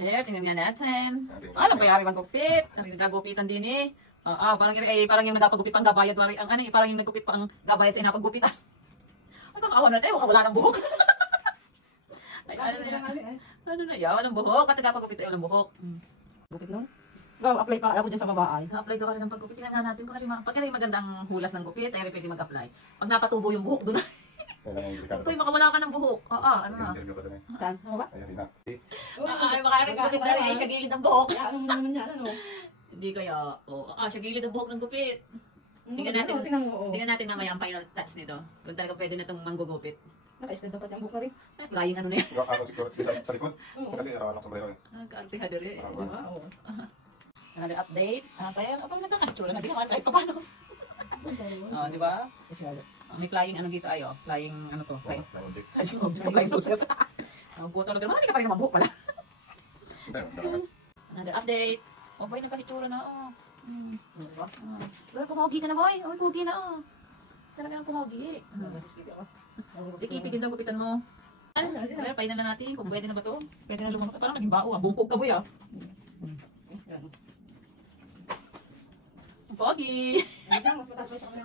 There, tingnan nga natin. Alam ba yari magupit? Ang nagagupitan din eh. Parang yung nagpagupit pang gabayad. Parang yung nagupit pang gabayad sa inapagupitan. Ay, kakaawa na tayo. Wala ng buhok. Ay, ano na yan? Walang buhok. At nagpagupit tayo walang buhok. Gupit nun? Apply pa ako dyan sa babae. Apply daw ka rin ng pagupit. Tingnan natin kung pag magandang hulas ng gupit, ay pwede mag-apply. Pag napatubo yung buhok, doon na. Ito, makawala ka ng buhok. Ano na? Saan? Ano ba? Ay, makaring gupit na rin. Siya gilid ng buhok. Ano naman yan, ano? Hindi kaya. Siya gilid ng buhok ng gupit. Tingnan natin mamaya ang final touch nito. Kung talaga pwede na itong manggugupit. Naka-extend dapat yung buhok na rin. Flying ano na yan. Ako siguro sa likod. Kasi nakakalak sa brayo. Kaartihan rin. Oo. Another update. Tayo, parang nagkakatsura na din naman kahit paano. Di ba? May flying ano dito ayo. Flying ano to. Flying object. Flying saucer. Ang puto na din. Marami ka pa rin naman buhok pala. Another update. Boy, nagkakatsura na. Boy, pumogi ka na boy. Pumogi na. Talagang pumogi. Si Kipi din daw gupitan mo. Pero pahinan na natin kung pwede na ba to. Pwede na lumunok. Parang naging bao. Bungkog ka boy. Pogi! Mas mataas ba sa kanya?